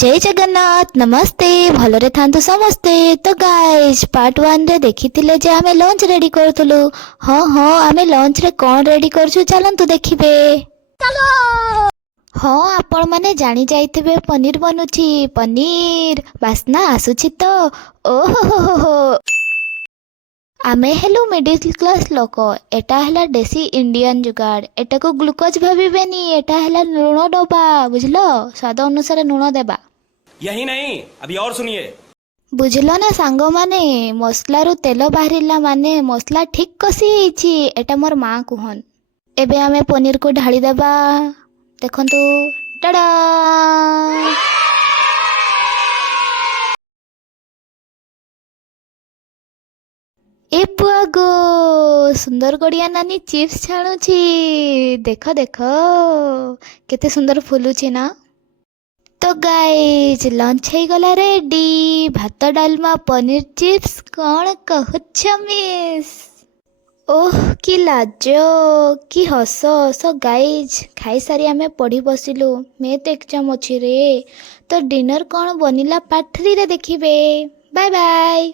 जय जगन्नाथ नमस्ते भलरे थांतु समस्ते। तो गाइस पार्ट 1 रे देखिथिले जे आमे लंच रेडी करथुलु। हाँ आमे लंच रे कोन रेडी करछु चलंतु देखिबे। चलो हाँ आपण माने जानी जाइथिबे पनीर बनुची। पनीर बास्ना आसुची तो ओहो आमे हेलु मिडिल क्लास लोक। एटा हला देसी इंडियन जुगाड़। एटा को ग्लूकोज भाबिबेनी, एटा हला लुण डबा बुझलो। स्वाद अनुसार लुण देबा। यही नहीं, अभी और सुनिए। बुझलो ना सांगो माने मसला रु तेल बाहरिला माने मसला ठीक कसी हेची। एटा मोर माँ कुहन। एबे आमे पनीर को ढाली देबा। देखंतु टाडा ए पुआ गो सुंदर गड़िया नानी चिप्स छाणुची। देख देख केते सुंदर फुलुची ना। तो गाइज लंच हो गला रेडी। भात डालमा पनीर चिप्स कौन कहूछ मिस। ओह कि लाज कि हस हस। गाइज खाई सारी आमे पढ़ी बसिलु। मैथ एग्जाम अछि रे। तो डिनर कौन बनिला पार्ट 3 रे देखिबे। Bye bye.